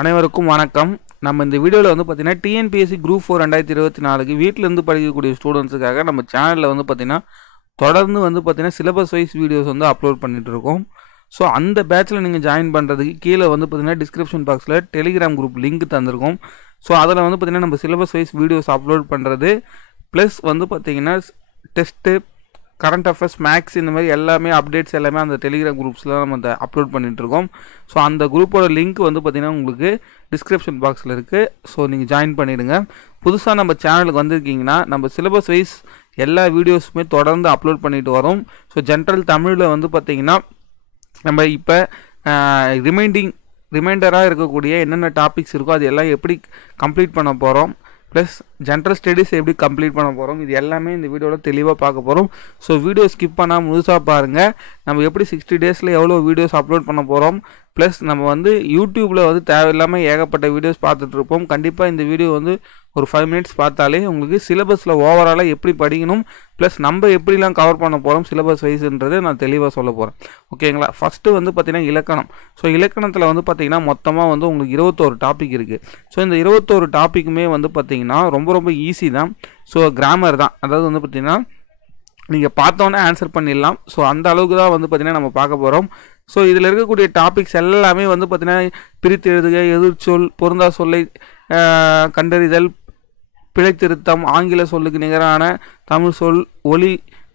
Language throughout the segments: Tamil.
அனைவருக்கும் வணக்கம். நம்ம இந்த வீடியோவில் வந்து பார்த்தீங்கன்னா டிஎன்பிஎஸ்சி குரூப் 4 2024க்கு வீட்டிலேருந்து படிக்கக்கூடிய ஸ்டூடெண்ட்ஸுக்காக நம்ம சேனலில் வந்து பார்த்தீங்கன்னா தொடர்ந்து வந்து பார்த்தீங்கன்னா சிலபஸ் வைஸ் வீடியோஸ் வந்து அப்லோட் பண்ணிட்டு இருக்கோம். ஸோ அந்த பேட்சில் நீங்கள் ஜாயின் பண்ணுறதுக்கு கீழே வந்து பார்த்தீங்கன்னா டிஸ்கிரிப்ஷன் பாக்ஸில் டெலிகிராம் குரூப் லிங்க் தந்திருக்கோம். ஸோ அதில் வந்து பார்த்தீங்கன்னா நம்ம சிலபஸ் வைஸ் வீடியோஸ் அப்லோட் பண்ணுறது ப்ளஸ் வந்து பார்த்தீங்கன்னா டெஸ்ட்டு, கரண்ட் அஃபேர்ஸ், மேக்ஸ் இந்த மாதிரி எல்லாமே அப்டேட்ஸ் எல்லாமே அந்த டெலிகிராம் குரூப்ஸில் நம்ம அந்த அப்லோட் பண்ணிகிட்ருக்கோம். ஸோ அந்த குரூப்போட லிங்க் வந்து பார்த்திங்கன்னா உங்களுக்கு டிஸ்கிரிப்ஷன் பாக்ஸில் இருக்குது. ஸோ நீங்கள் ஜாயின் பண்ணிவிடுங்க. புதுசாக நம்ம சேனலுக்கு வந்திருக்கீங்கன்னா நம்ம சிலபஸ் வைஸ் எல்லா வீடியோஸுமே தொடர்ந்து அப்லோட் பண்ணிட்டு வரோம். ஸோ ஜென்ரல் தமிழில் வந்து பார்த்திங்கன்னா நம்ம இப்போ ரிமைண்டராக இருக்கக்கூடிய என்னென்ன டாபிக்ஸ் இருக்கோ அது எல்லாம் எப்படி கம்ப்ளீட் பண்ண போகிறோம், ப்ளஸ் ஜென்ரல் ஸ்டடீஸ் எப்படி கம்ப்ளீட் பண்ண போகிறோம், இது எல்லாமே இந்த வீடியோவில் தெளிவாக பார்க்க போகிறோம். ஸோ வீடியோ ஸ்கிப் பண்ணால் முழுசாக பாருங்கள். நம்ம எப்படி 60 டேஸில் எவ்வளோ வீடியோஸ் அப்லோட் பண்ண போகிறோம், ப்ளஸ் நம்ம வந்து யூடியூப்பில் வந்து தேவையில்லாமல் ஏகப்பட்ட வீடியோஸ் பார்த்துட்ருப்போம். கண்டிப்பாக இந்த வீடியோ வந்து ஒரு 5 மினிட்ஸ் பார்த்தாலே உங்களுக்கு சிலபஸில் ஓவராலாக எப்படி படிக்கணும், ப்ளஸ் நம்ம எப்படிலாம் கவர் பண்ண போகிறோம் சிலபஸ் வைஸ்ன்றது நான் தெளிவாக சொல்ல போகிறேன். ஓகேங்களா? ஃபஸ்ட்டு வந்து பார்த்திங்கன்னா இலக்கணம். ஸோ இலக்கணத்தில் வந்து பார்த்திங்கன்னா மொத்தமாக வந்து உங்களுக்கு 21 டாபிக் இருக்குது. ஸோ இந்த 21 டாப்பிக்குமே வந்து பார்த்திங்கன்னா ரொம்ப ரொம்ப ஈஸி தான். ஸோ கிராமர் தான், அதாவது வந்து பார்த்திங்கன்னா நீங்கள் பார்த்தோன்னே ஆன்சர் பண்ணிடலாம். ஸோ அந்த அளவுக்கு தான் வந்து பார்த்திங்கன்னா நம்ம பார்க்க போகிறோம். ஸோ இதில் இருக்கக்கூடிய டாபிக்ஸ் எல்லாமே வந்து பார்த்திங்கன்னா பிரித்து எழுதுக, எதிர்ச்சொல், பொருந்தா சொல்லை கண்டறிதல், பிழைத்திருத்தம், ஆங்கில சொல்லுக்கு நிகரான தமிழ் சொல், ஒலி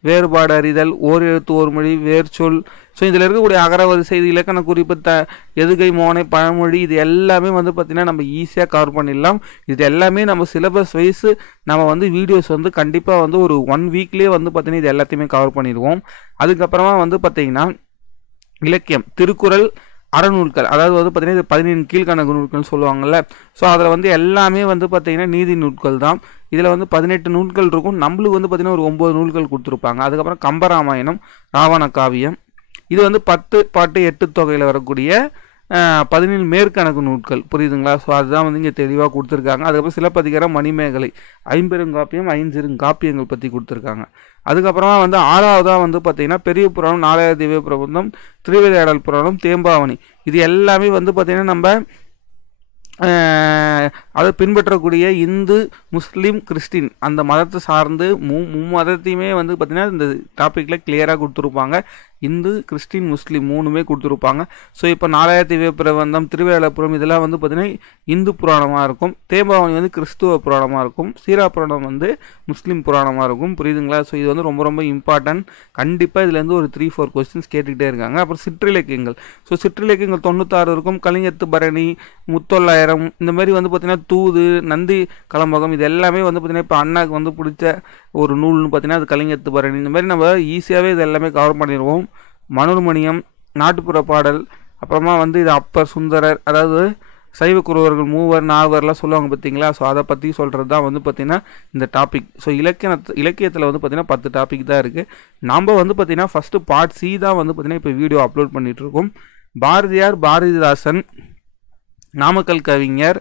வேறுபாடு அறிதல், ஓர் எழுத்து ஒரு மொழி, வேர்ச்சொல். ஸோ இதில் இருக்கக்கூடிய அகரவரிசை, இது இலக்கண குறிப்பு, எதுகை, மோனை, பழமொழி, இது எல்லாமே வந்து பார்த்திங்கன்னா நம்ம ஈஸியாக கவர் பண்ணிடலாம். இது எல்லாமே நம்ம சிலபஸ் வைஸ் நம்ம வந்து வீடியோஸ் வந்து கண்டிப்பாக வந்து ஒரு 1 வீக்லேயே வந்து பார்த்திங்கன்னா இது எல்லாத்தையுமே கவர் பண்ணிடுவோம். அதுக்கப்புறமா வந்து பார்த்திங்கன்னா இலக்கியம், திருக்குறள், அறநூல்கள், அதாவது வந்து பார்த்திங்கன்னா இது 15 கீழ்கணக்கு நூல்கள்னு சொல்லுவாங்கள்ல. ஸோ அதில் வந்து எல்லாமே வந்து பார்த்திங்கன்னா நீதி நூல்கள் தான். இதில் வந்து 18 நூல்கள் இருக்கும். நம்மளுக்கு வந்து பார்த்திங்கன்னா ஒரு 9 நூல்கள் கொடுத்துருப்பாங்க. அதுக்கப்புறம் கம்பராமாயணம், ராவண காவியம், இது வந்து 10 பாட்டு 8 தொகையில் வரக்கூடிய 17 மேற்கணக்கு நூல்கள். புரியுதுங்களா? ஸோ அதுதான் வந்து இங்கே தெளிவாக கொடுத்துருக்காங்க. அதுக்கப்புறம் சிலப்பதிகாரம், மணிமேகலை, ஐம்பெருங்காப்பியம், ஐஞ்சிறுங்காப்பியங்கள் பற்றி கொடுத்துருக்காங்க. அதுக்கப்புறமா வந்து 6வதாக வந்து பார்த்திங்கன்னா பெரிய புராணம், 4வது திவ்ய பிரபந்தம், திருவிளையாடல் புராணம், தேம்பாவணி, இது எல்லாமே வந்து பார்த்திங்கன்னா நம்ம அதை பின்பற்றக்கூடிய இந்து, முஸ்லீம், கிறிஸ்டின் அந்த மதத்தை சார்ந்து மும்மதத்தையுமே வந்து பார்த்திங்கன்னா இந்த டாப்பிக்கில் கிளியராக கொடுத்துருப்பாங்க. இந்து, கிறிஸ்டின், முஸ்லீம் 3மே கொடுத்துருப்பாங்க. ஸோ இப்போ 4வது திவ்ய பிரபந்தம், திருவிளையாடல் இதெல்லாம் வந்து பார்த்திங்கன்னா இந்து புராணமாக இருக்கும். தேம்பாவணி வந்து கிறிஸ்துவ புராணமாக இருக்கும். சீரா புராணம் வந்து முஸ்லீம் புராணமாக இருக்கும். புரியுதுங்களா? ஸோ இது வந்து ரொம்ப ரொம்ப இம்பார்ட்டன்ட். கண்டிப்பாக இதுலேருந்து ஒரு 3-4 கொஸ்டின்ஸ் கேட்டுக்கிட்டே இருக்காங்க. அப்புறம் சிற்றிலக்கியங்கள். ஸோ சிற்றிலக்கியங்கள் 96 இருக்கும். கலிங்கத்து பரணி, முத்தொள்ளாயிரம், இந்த மாதிரி வந்து பார்த்திங்கன்னா தூது, நந்தி கலம்பகம், இது எல்லாமே வந்து பார்த்திங்கன்னா இப்போ அண்ணாக்கு வந்து பிடிச்ச ஒரு நூல்னு பார்த்திங்கன்னா அது கலிங்கத்து பரணி. இந்த மாதிரி நம்ம ஈஸியாகவே இது எல்லாமே கவர் பண்ணிடுவோம். மனோன்மணியம், நாட்டுப்புற பாடல், அப்புறமா வந்து இது அப்பர், சுந்தரர், அதாவது சைவ குருவர்கள், மூவர், நால்வர்லாம் சொல்லுவாங்க பார்த்தீங்களா? ஸோ அதை பற்றி சொல்கிறது தான் வந்து பார்த்திங்கன்னா இந்த டாபிக். ஸோ இலக்கியத்தில் வந்து பார்த்திங்கன்னா 10 டாபிக் தான் இருக்குது. நம்ம வந்து பார்த்திங்கன்னா ஃபஸ்ட்டு பார்ட் சி தான் வந்து பார்த்திங்கன்னா இப்போ வீடியோ அப்லோட் பண்ணிகிட்ருக்கோம். பாரதியார், பாரதிதாசன், நாமக்கல் கவிஞர்,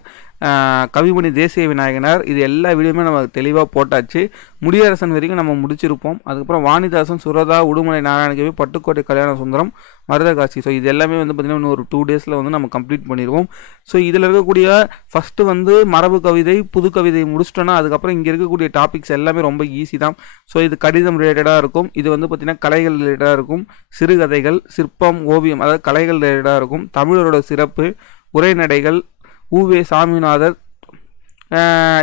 கவிமணி தேசிய விநாயகனார், இது எல்லா வீடியோமே நம்ம தெளிவாக போட்டாச்சு. முடியரசன் வரைக்கும் நம்ம முடிச்சிருப்போம். அதுக்கப்புறம் வாணிதாசன், சுரதா, உடுமலை நாராயணகவி, பட்டுக்கோட்டை கல்யாண சுந்தரம், மருதகாசி. ஸோ இது எல்லாமே வந்து பார்த்திங்கன்னா இன்னும் ஒரு 2 டேஸில் வந்து நம்ம கம்ப்ளீட் பண்ணிடுவோம். ஸோ இதில் இருக்கக்கூடிய ஃபஸ்ட்டு வந்து மரபு கவிதை, புது கவிதை முடிச்சிட்டோன்னா அதுக்கப்புறம் இங்கே இருக்கக்கூடிய டாபிக்ஸ் எல்லாமே ரொம்ப ஈஸி தான். ஸோ இது கடிதம் ரிலேட்டடாக இருக்கும். இது வந்து பார்த்திங்கன்னா கலைகள் ரிலேட்டடாக இருக்கும். சிறுகதைகள், சிற்பம், ஓவியம், அதாவது கலைகள் ரிலேட்டடாக இருக்கும். தமிழரோட சிறப்பு, உரைநடைகள், ஊவே சாமிநாதர்,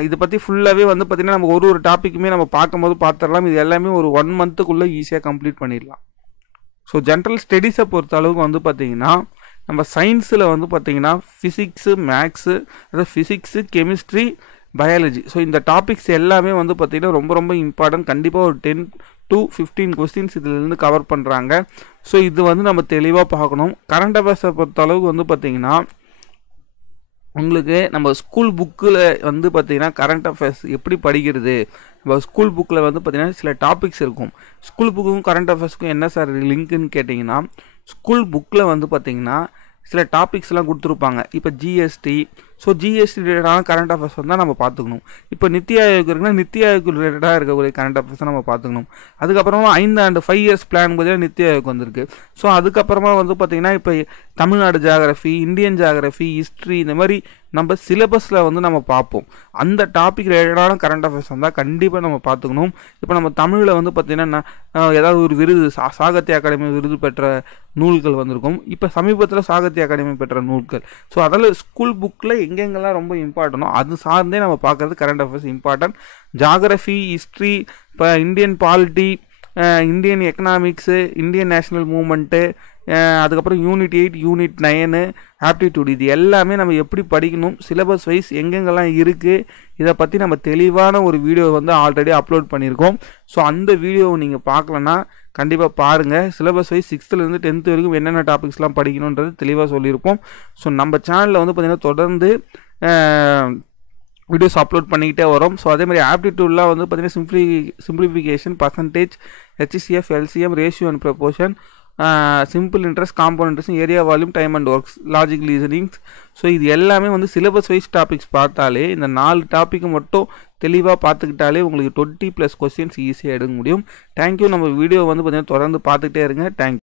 இதை பற்றி ஃபுல்லாகவே வந்து பார்த்திங்கன்னா நம்ம ஒரு டாப்பிக்குமே நம்ம பார்க்கும்போது பார்த்துடலாம். இது எல்லாமே ஒரு 1 மந்த்துக்குள்ளே ஈஸியாக கம்ப்ளீட் பண்ணிடலாம். ஸோ ஜென்ரல் ஸ்டடீஸை பொறுத்த அளவுக்கு வந்து பார்த்திங்கன்னா நம்ம சயின்ஸில் வந்து பார்த்திங்கன்னா ஃபிசிக்ஸு, மேக்ஸு, அதாவது ஃபிசிக்ஸு, கெமிஸ்ட்ரி, பயாலஜி, ஸோ இந்த டாபிக்ஸ் எல்லாமே வந்து பார்த்திங்கன்னா ரொம்ப ரொம்ப இம்பார்ட்டன்ட். கண்டிப்பாக ஒரு 10 to 15 கொஸ்டின்ஸ் இதிலேருந்து கவர் பண்ணுறாங்க. ஸோ இது வந்து நம்ம தெளிவாக பார்க்கணும். கரண்ட் அஃபேர்ஸை பொறுத்த அளவுக்கு வந்து பார்த்திங்கன்னா உங்களுக்கு நம்ம ஸ்கூல் புக்கில் வந்து பார்த்திங்கன்னா கரண்ட் அஃபேர்ஸ் எப்படி படிக்கிறது, நம்ம ஸ்கூல் புக்கில் வந்து பார்த்திங்கன்னா சில டாபிக்ஸ் இருக்கும். ஸ்கூல் புக்குக்கும் கரண்ட் அஃபேர்ஸுக்கும் என்ன சார் லிங்க்குன்னு கேட்டிங்கன்னா, ஸ்கூல் புக்கில் வந்து பார்த்திங்கன்னா சில டாபிக்ஸ்லாம் கொடுத்துருப்பாங்க. இப்போ ஜிஎஸ்டி, ஸோ ஜிஎஸ்டி ரிலேட்டடான கரண்ட் அஃபேர்ஸ் தான் நம்ம பார்த்துக்கணும். இப்போ நித்தி ஆயோக் இருக்குன்னா நித்தி ஆயோக் ரிலேட்டடாக இருக்கக்கூடிய கரண்ட் அஃபேர்ஸை நம்ம பார்த்துக்கணும். அதுக்கப்புறமா 5 ஆண்டு 5 இயர்ஸ் பிளான் பார்த்தீங்கன்னா நித்தி ஆயோக் வந்திருக்கு. ஸோ அதுக்கப்புறமா வந்து பார்த்திங்கன்னா இப்போ Tamil Nadu geography, Indian geography, history, இந்த மாதிரி நம்ம சிலபஸில் வந்து நம்ம பார்ப்போம். அந்த டாபிக் ரிலேட்டடான கரண்ட் அஃபேர்ஸ் வந்தால் கண்டிப்பாக நம்ம பார்த்துக்கணும். இப்போ நம்ம தமிழில் வந்து பார்த்திங்கன்னா ஏதாவது ஒரு விருது சாகித்ய அகாடமி விருது பெற்ற நூல்கள் வந்திருக்கும். இப்போ சமீபத்தில் சாகித்ய அகாடமி பெற்ற நூல்கள். ஸோ அதில் ஸ்கூல் புக்கில் எங்கெங்கெல்லாம் ரொம்ப இம்பார்ட்டனோ அது சார்ந்தே நம்ம பார்க்குறது current affairs important. Geography, history, இப்போ Indian polity, Indian economics, Indian national movement, அதுக்கப்புறம் யூனிட் 8, யூனிட் 9, ஆப்டிடியூட், இது எல்லாமே நம்ம எப்படி படிக்கணும், சிலபஸ் வைஸ் எங்கெங்கெல்லாம் இருக்குது, இதை பற்றி நம்ம தெளிவான ஒரு வீடியோ வந்து ஆல்ரெடி அப்லோட் பண்ணியிருக்கோம். ஸோ அந்த வீடியோவை நீங்கள் பார்க்கலன்னா கண்டிப்பாக பாருங்கள். சிலபஸ் வைஸ் 6th-லேருந்து 10th வரைக்கும் என்னென்ன டாபிக்ஸ்லாம் படிக்கணுன்றது தெளிவாக சொல்லியிருப்போம். ஸோ நம்ம சேனலில் வந்து பார்த்திங்கன்னா தொடர்ந்து வீடியோஸ் அப்லோட் பண்ணிக்கிட்டே வரும். ஸோ அதே மாதிரி ஆப்டிடியூட்லாம் வந்து பார்த்திங்கன்னா simplification, percentage, HCF, LCM, ratio and proportion, simple interest, compound interest, area volume, time and works, logic reasonings. So இது எல்லாமே வந்து சிலபஸ் வைஸ் டாபிக்ஸ் பார்த்தாலே இந்த 4 டாப்பிக்கு மட்டும் தெளிவாக பார்த்துக்கிட்டாலே உங்களுக்கு 20+ கொஸ்டின்ஸ் ஈஸியாக எடுக்க முடியும். தேங்க்யூ. நம்ம வீடியோ வந்து பார்த்திங்கன்னா தொடர்ந்து பார்த்துக்கிட்டே இருங்க. தேங்க்யூ.